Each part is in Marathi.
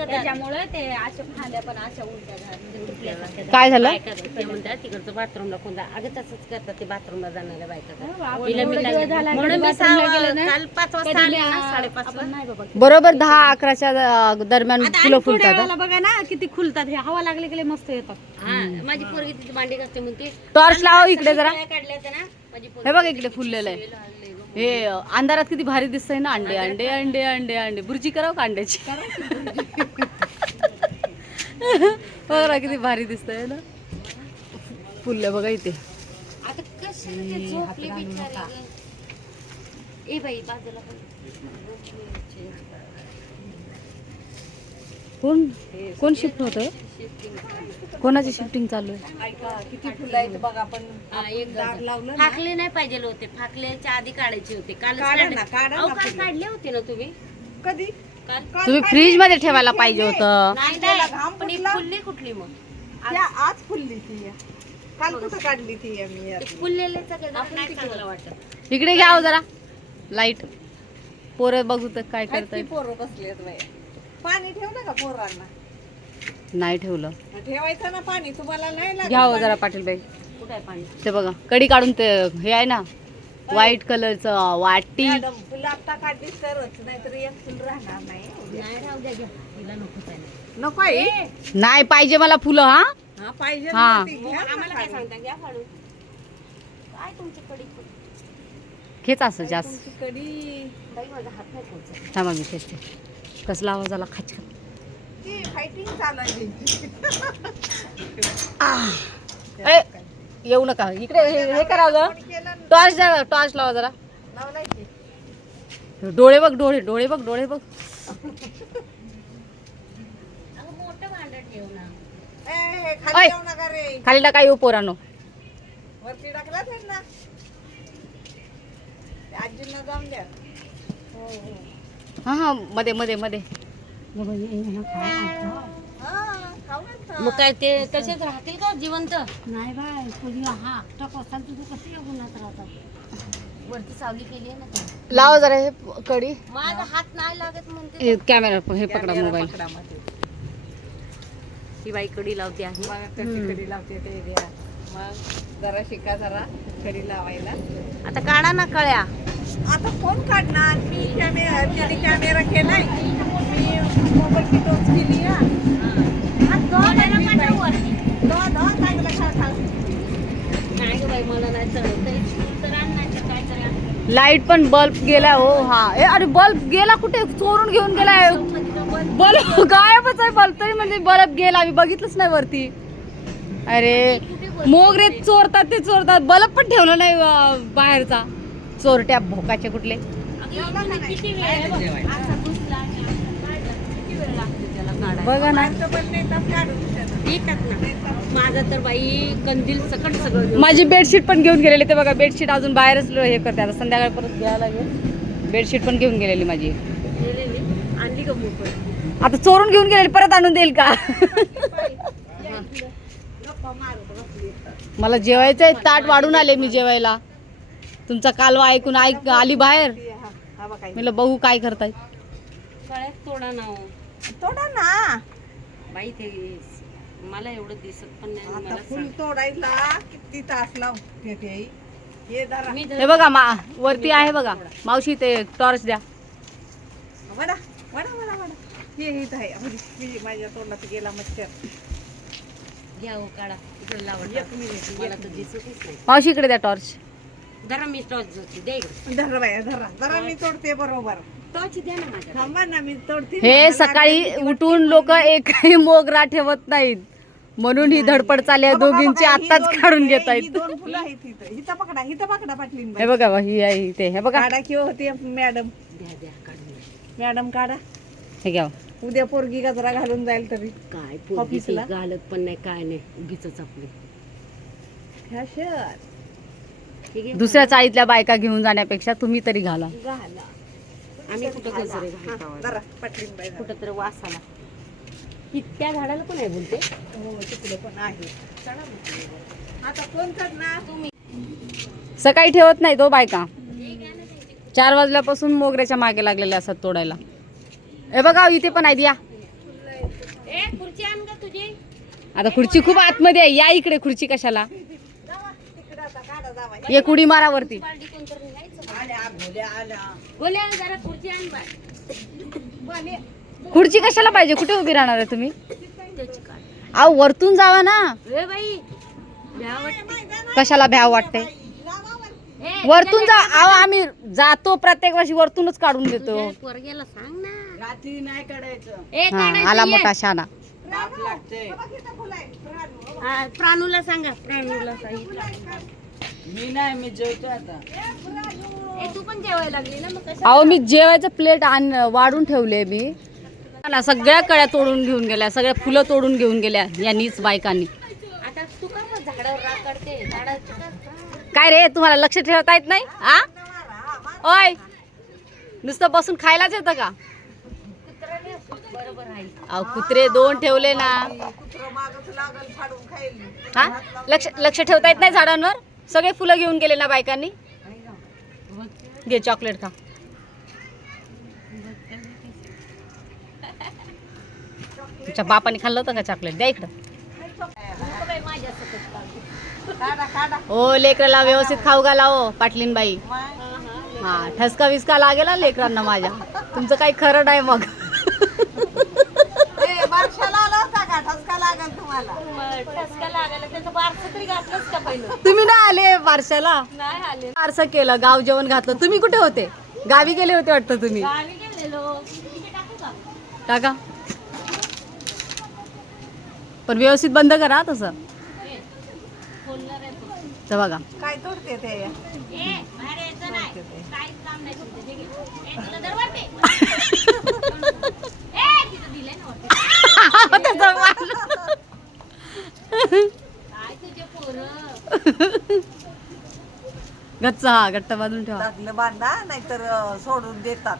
त्याच्यामुळे ते अशा फांद्या पण अशा उलट्या झाल्या, म्हणजे झाल्या. काय झालं? बायका ते म्हणतात तिकडचं बाथरूमला कोणता अगं तसंच करतात ते बाथरूमला जाणाऱ्या बायका हो, आपण तिला मी एवढं काय- दिवस झाला म्हणून कधी मी bathroom ला सहा- गेलो ना, काल पाच वाजता कधी आली मी, ना, आ- साडेपाच आपण नाही बाबा. बरोबर दहा अकराच्या अं, दरम्यान आता फुलं आणि थोड्या फुलतात वेळाला बघा ना किती खुलतात हे. हवा लागले की लय मस्त येतात. हा माझी पोरगी तिथे मांडी घासते म्हणते. टॉर्च लावा इकडे जरा. काढल्या होत्या ना माझी पोरगी हे बघ इकडे फुललेलं आहे. हे अंधारात किती भारी दिसतंय ना अंडे अंडे अंडे अंडे अंडे. बुर्जी करावं का अंड्याची? बघा किती भारी दिसतंय ना. फुललं बघा इथे. आता कसं ते झोपले बिचारे. ए बाई बाजूला कोण कोण शिफ्ट होतंय कोणाची शिफ्टिंग चालू आहे? किती फुलं आहेत बघा आपण. लावलं ना. फाकले नाही पाहिजे होते फाकल्याच्या आधी काढायचे होते. काल काढा ना, काढा ना काल फुलं. काढले होते ना तुम्ही? कधी? काल तुम्ही फ्रीजमध्ये ठेवायला पाहिजे होतं. नाही त्याला नाही घाम पण ही फुटला? फुलली कुठली मग? त्या आज फुलली ती काल कुठं काढली ती फुललेले सगळे जरा नाही चांगलं वाटत. इकडे घ्या हो जरा. लाइट पोरं बघू तर काय करतायत. पोरं बसलेत बाई. पाणी ठेव ना का पोरांना. नाही ठेवलं. ठेवायचं ना पाणी तुम्हाला नाही लागत घ्या हो? जरा पाटील बाई. कुठं आहे पाणी? ते बघा कडी काढून ते हे आहे ना व्हाईट कलरचं वाटी. मॅडम फुलं आता काढली तरच नाहीतर एक फुल राहणार नाही. नाही राहू द्या घ्या. तिला नकोच आहे. नको नाही पाहिजे मला फुलं हा? हा पाहिजे हा. ना ती घ्या ना आम्हाला काय. सांगता घ्या काढून. काय तुमची कडी? खेच असं जास्त. तुमची कडी. बाई माझा हात नाही पोहोचत थांबा मी खेचते कसला आवाज आला खाच येऊ नका. इकडे हे हे करा? टॉर्च द्या टॉर्च लावा जरा? डोळे बघ डोळे डोळे बघ डोळे बघ. खाली टाका येऊ पोरानो. आजींना जाऊन द्या. हा हा. मध्ये मध्ये मध्ये. हा खाऊ घालता. मग काय ते तसेच राहतील का जिवंत? नाही बाय तुझी हा टक असताना तुझं कसं या गुन्ह्यात राहतात वरती सावली केली आहे ना. लावा जरा हे कडी. माझा हात नाही लागत म्हणते हे कॅमेरा हे पकडा कॅमेरा मोबाईल पकडा मध्ये. ही बाई कडी लावते आहे. कडी लावते ते द्या मग जरा शिका जरा कडी लावायला. आता काढा ना कळ्या. आता कोण काढणार? मी कॅमेरा त्याने कॅमेरा केलाय. मी मोबाईलची टोच केली हा. दो, दो, चांगलं खा, खा. नाही गं बाई मला नाही चढत तरी तर आण नाही तर काय करा लाइट पण बल्ब गेला हो हा. ए अरे बल्ब गेला कुठे? चोरून घेऊन गेलाय बल्ब गायबच आहे बल्ब. तरी म्हणजे बल्ब गेला. मी बघितलंच नाही वरती. अरे मोगरे चोरतात ते चोरतात. बल्ब पण ठेवलं नाही अं, बाहेरचा. चोरट्या भोकाचे कुठले? बघ. ना. माझं तर बाई कंदील सकट सगळं माझी बेडशीट पण घेऊन गेलेली ते बघा. बेडशीट अजून बाहेरच हे करते. आता संध्याकाळ परत घ्यायला लागेल. बेडशीट पण घेऊन गेलेली माझी. गेलेली आणली का मोकळ आता चोरून घेऊन गेलेली. परत आणून देईल का? गप्पा मला जेवायचंय ताट वाढून आले मी जेवायला. तुमचा कालवा ऐकून ऐक आली बाहेर. म्हणलं बघू काय करताय? तोडा ना हो. तोडा ना. बाई ते मला एवढं दिसत पण नाही आता मला फुल. तोडायला किती तास लावते ते ये जरा. मी हे बघा मा वरती आहे बघा. मावशी ते टॉर्च द्या. वडा वडा वडा वडा. हे इथं आहे. अरे, मी माझ्या तोंडात गेला मच्छर. घ्या हो काढा. इकडे लावत एक मिनिट मला तर दिसतच नाही. मावशी इकडे द्या टॉर्च जरा मी इकडे. धरा बाया धरा. जरा मी तोडते बरोबर. टॉच द्या ना माझ्या थांबा ना मी तोडते हे सकाळी उठून लोक एकही मोगरा ठेवत नाहीत. म्हणून ही धडपड चालली आहे दोघींची ही आत्ताच दोन काढून घेत ही आहेत दोन फुलं आहेत इथं. हिथं पकडा हिथं पकडा पाटलीन हे बघा बा, ही आहे इथे. हे बघा. काढा किंवा होती मॅडम. द्या द्या काढून द्या. मॅडम काढा. हे घ्या. उद्या पोरगी गजरा घालून जाईल तरी. काय पोरगी ऑफिसला? घालत पण नाही काय नाही. उगीच आपली. फॅशन ठीक आहे. दुसऱ्या चाळीतल्या बायका घेऊन जाण्यापेक्षा तुम्ही तरी घाला. घाला. आम्ही कुठं गजरे घालतो? हा, जरा पाटलीन बाई जरा. कुठं तरी वास आला की त्या झाडाला पण आहे बोलते? हो तिकडे पण आहे. चढा मग. आता कोण करणार? तुम्ही. सकाळी ठेवत नाही तो बायका. चार वाजल्यापासून मोगऱ्याच्या मागे लागलेल्या असतात तोडायला. हे बघा इथे पण आहेत या. ए खुर्ची आण का तुझी. आता खुर्ची खूप आतमध्ये आहे. या इकडे खुर्ची कशाला? जावा तिकडं आता काढा जावा एक उडी मारा वरती. पार्टी कोणतर निघायचं आल्या भोल्या आल्या बोले. जरा खुर्ची कशाला पाहिजे? कुठे उभी राहणार आहे तुम्ही? अहो वरतून जावा ना. कशाला भ्याव वाटते? वरतून जा. अहो आम्ही जातो प्रत्येक वर्षी वरतूनच काढून देतो. सांग ना. रात्री नाही काढायचं. ए हा काढायचं आला ये. मोठा शाना. बाप लागते फुलं आहे प्राणू. हा, प्राणूला सांगा प्राणूला सांगितलं. मी नाही मी जेवतो आता. ए तू पण जेवायला लागली ना मग कसं अहो मी जेवायचं प्लेट आण वाढून ठेवले मी. ना सगळ्या कळ्या तोडून घेऊन गेल्या सगळ्या फुलं तोडून घेऊन गेल्या यांनीच बायकांनी. आता तू का मग झाडावर राखडते झाडाचं का? काय रे तुम्हाला लक्ष ठेवता येत नाही? आ? ओय नुसतं बसून खायलाच येतं का? अहो कुत्रे दोन ठेवले ना. कुत्रं मागच लागल फाडून खाईल हा? लक्ष लक्ष ठेवता येत नाही झाडांवर? सगळे फुलं घेऊन गेले ना बायकांनी? घे चॉकलेट खा. तुझ्या बापाने खाल्लं होतं का चॉकलेट द्या इकडं. काढा काढा ओ लेकराला व्यवस्थित खाऊ घाला हो पाटलीन बाई हा ठसका विस्का लागेल हा लेकरांना माझ्या. तुमचं काही खरं नाही मग. ए बारशाला आला होता का? ठसका लागल तुम्हाला. ठसका लागायला त्याचं बारसं तरी घातलंच का पहिलं? तुम्ही नाही आले बारशाला? नाही आले. बारसं केलं गाव जेवण घातलं. तुम्ही कुठे होते? गावी गेले होते वाटतं तुम्ही? गावी गेलेलो. तिथे टाकू पण व्यवस्थित बंद करा तसं. बघा. काय तोडते ते? गच्च हा गट्ट बांधून ठेवा. लागलं बांधा नाहीतर सोडून देतात?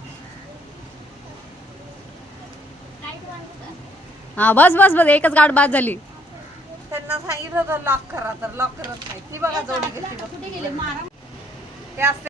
हा बस बस बस एकच गाठ बाद झाली. त्यांना सांगितलं लॉक करा तर लॉक करत नाही. ती बघा. कुठे गेले? मारा. ते असते.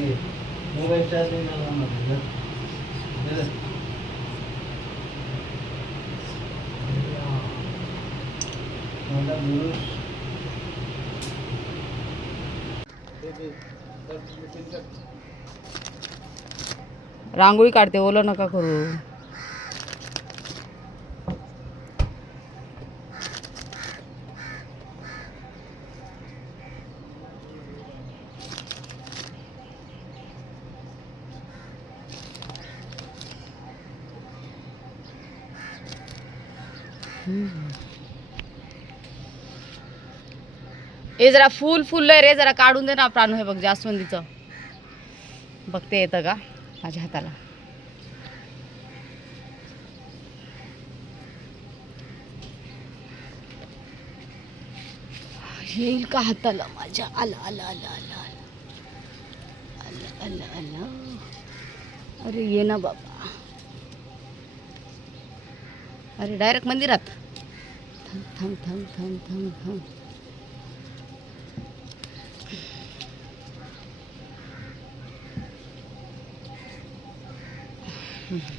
मोबाईल चार्जिंग रांगोळी काढते ओलं नका करू. हे जरा फुल फुललंय रे जरा काढून दे ना प्राणू हे बघ जास्वंदीचं. बघते येतं का? माझ्या हाताला. येईल का हाताला माझ्या? आला आला आला आला आला. अरे ये ना बाबा. अरे डायरेक्ट मंदिरात. थांब थांब थांब थांब थांब थांब. Mm-hmm.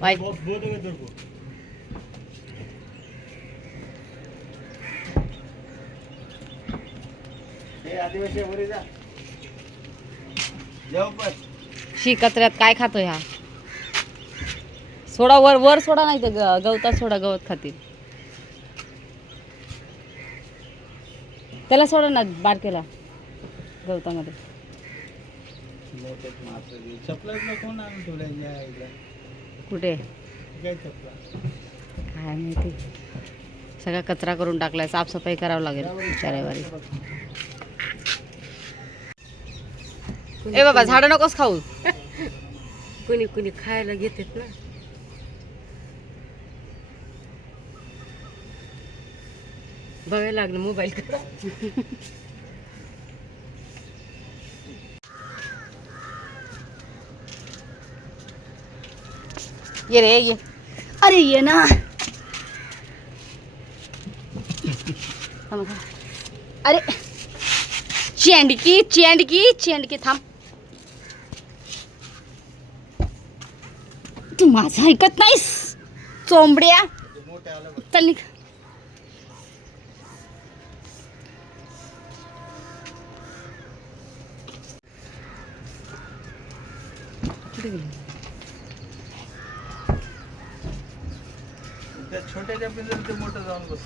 हे पण शी कचऱ्यात काय खातोय हा? सोडा वर वर सोडा नाही तर गवतात सोडा गवत खातील. त्याला सोडा ना बारकेला गवतामध्ये. कुठे? काय माहिती? सगळा कचरा करून टाकलाय साफसफाई करावं लागेल चारेवारी ए बाबा झाडं नकोस खाऊ. कुणी कुणी खायला घेतात ना. बघायला लागलं मोबाईल ये रे ये। अरे ये ना। थांब, थांब. अरे चेंडकी चेंडकी चेंडकी थांब। तू माझं ऐकत नाहीस? चोंबड्या। चल निघ. कुठे गेली? त्या छोट्याच्या पिंजऱ्यात ते मोठं जाऊन बस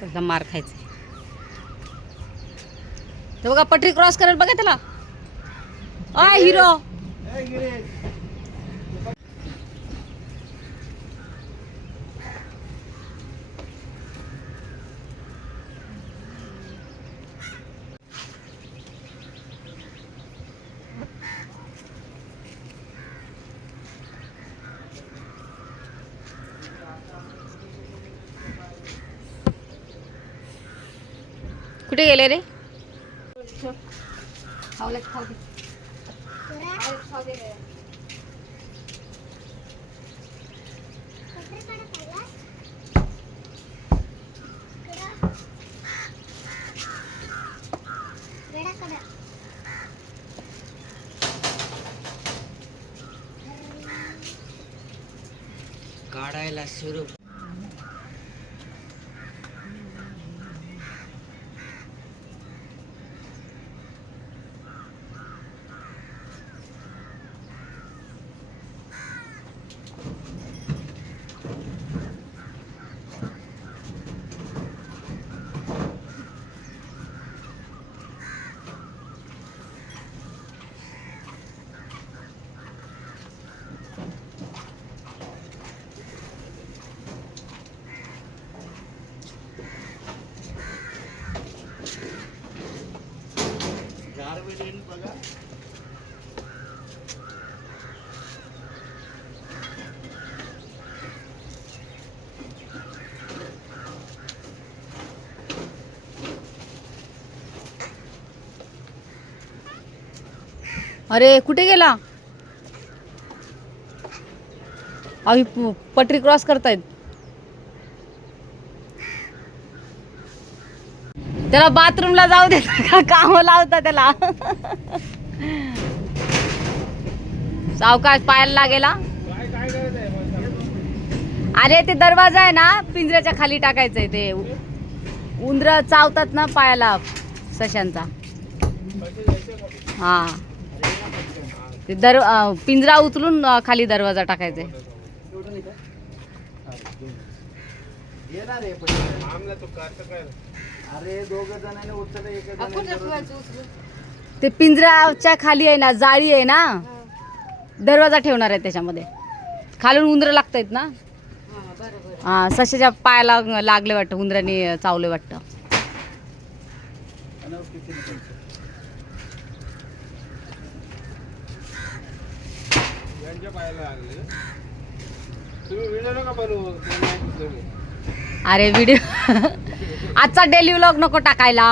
त्याला मार खायचा. ते बघा पटरी क्रॉस करेल बघा त्याला. आय हिरो. कुठे केले रे? काढायला सुरू अरे कुठे गेला? अहो पटरी क्रॉस करतायत. त्याला बाथरूमला जाऊ दे का काम लावता त्याला. सावकाश पायाला लागेला अरे ते दरवाजा आहे ना पिंजऱ्याच्या खाली टाकायचंय ते. उंदर चावतात ना पायाला सशांचा. हा. ते दर पिंजरा उचलून खाली दरवाजा टाकायचा. ते पिंजऱ्याच्या खाली आहे ना जाळी आहे ना दरवाजा ठेवणार आहे त्याच्यामध्ये. खालून उंदरं लागतायत ना. हा सशाच्या पायाला लागले वाटतं उंदराने चावले वाटतं. लागले तुम्ही व्हिडिओ नका बनवू ते नाही दिसलं मी. अरे व्हिडिओ आजचा डेली व्लॉग नको टाकायला.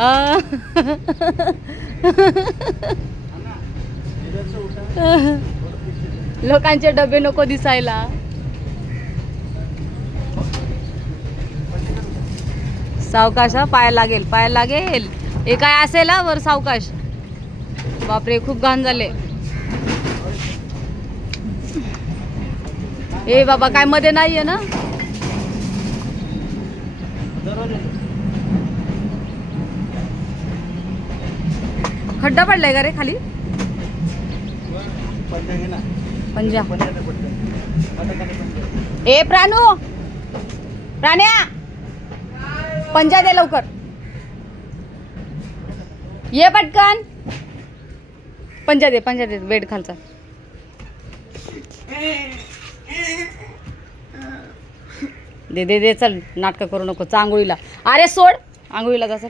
अं. लोकांचे डबे नको दिसायला. सावकाश हा पाय लागेल पाय लागेल. हे काय असेल हा वर सावकाश? बापरे खूप घाण झाले. ए बाबा काय मध्ये नाहीये ना? खड्डा पडलाय का रे खाली? पंजा. खाली पंजा. ए प्राणू! प्राण्या! पंजा दे लवकर. ये पटकन. पंजा दे पंजा दे बेड खालचा. दे दे दे चल नाटकं करू नको चांगोळीला अरे सोड आंघोळीला जा चल.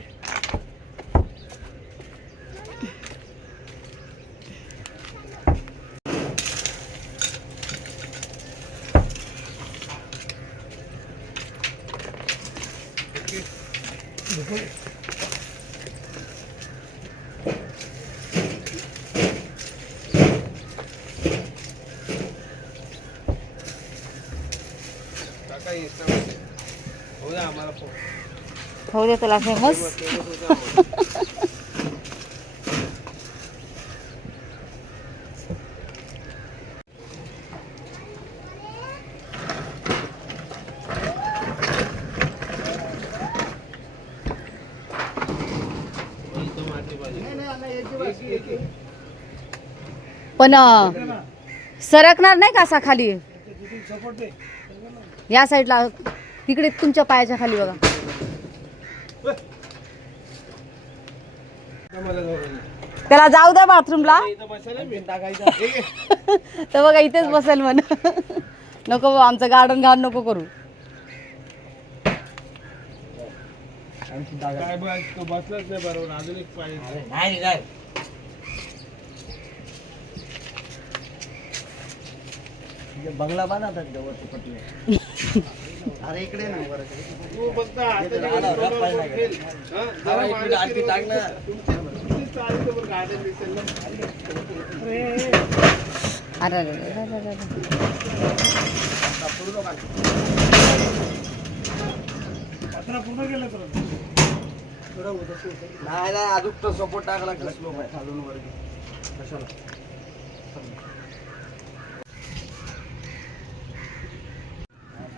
होऊ द्या दे तुला फेमस पण सरकणार नाही का असा खाली? या साईडला तिकडे तुमच्या पायाच्या खाली बघा. त्याला जाऊ द्या बाथरूमला. तर बघा इथेच बसेल म्हण. नको आमचं गार्डन घाण नको करू. बंगला बांधा पटले अरे इकडे पाहिजे. हा. अरे, अरे अरे, अरे, अरे, अरे, अरे. नाही नाही अजून तो सपोर्ट टाकला की स्लो आहे खालून वर कशाला?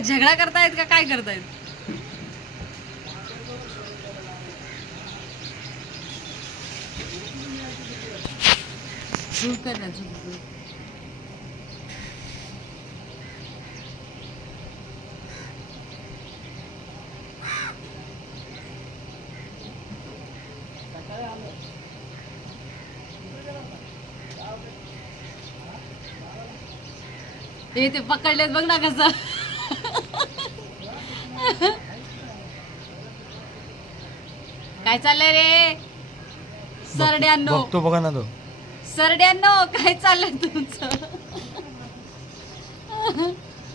झगडा करतायत का काय करतायत? ते पकडलेत बघ ना कसं. काय चाललंय रे? सरड्यांनो. बघतो बघा ना तो. सरड्यांनो काय चाललंय तुमचं?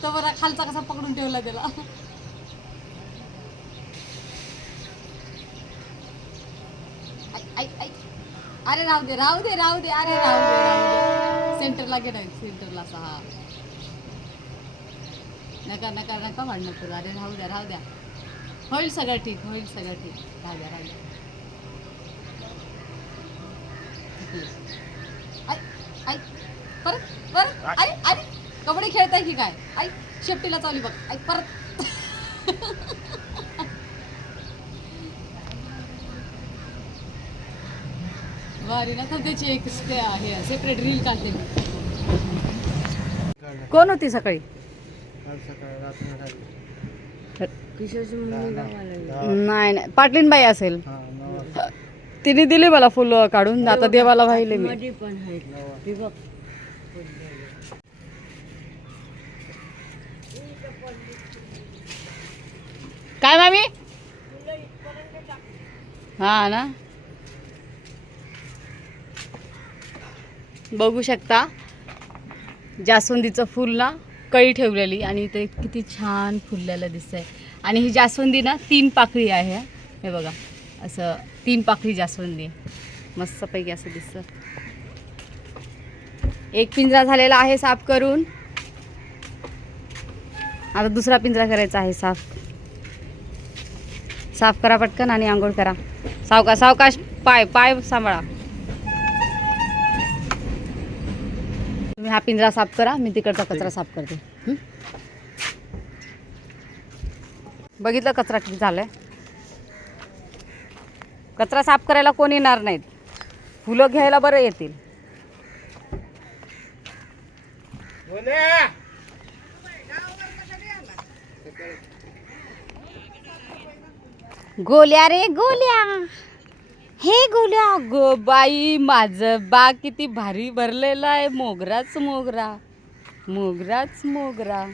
तो बरा खालचा कसा पकडून ठेवला त्याला. अरे राहू दे राहू दे राहू दे अरे राहू दे राहू दे. सेंटरला गेलाय सेंटरला असा हा. नका नका नका भांडणं करू. अरे राहू द्या राहू द्या. होईल सगळं ठीक होईल सगळं ठीक. द्या ऐक, ऐक. परत परत. अरे अरे कबड्डी खेळताय की काय? ऐक शेपटीला चावली बघ. ऐक परत. वारी ना तर त्याची एक स्टे- हे सेपरेट रील काढते मी. कोण होती सकाळी? नाही नाही. पाटलीनबाई असेल. तिने दिली मला फुलं काढून आता देवाला वाहिले मी. हे काय मामी? हा ना. बघू शकता. जास्वंदीचं फुल ना कळी ठेवलेली आणि इथे किती छान फुललेलं दिसतंय. आणि ही जास्वंदी ना तीन पाकळी आहे. हे बघा असं तीन पाकळी जास्वंदी. मस्तपैकी असं दिसतं. एक पिंजरा झालेला आहे साफ करून. आता दुसरा पिंजरा करायचा आहे साफ. साफ करा पटकन आणि आंघोळ करा. सावका सावकाश पाय पाय सांभाळा. तुम्ही हा पिंजरा साफ करा मी तिकडचा कचरा साफ करते हं? बघितलं कचरा किती झालाय? कचरा साफ करायला कोण येणार नाहीत. फुलं घ्यायला बरं येतील. गोल्या रे गोल्या. हे गोल्या. गो बाई माझं बाग किती भारी भरलेला आहे. मोगराच मोगरा. मोगराच मोगरा.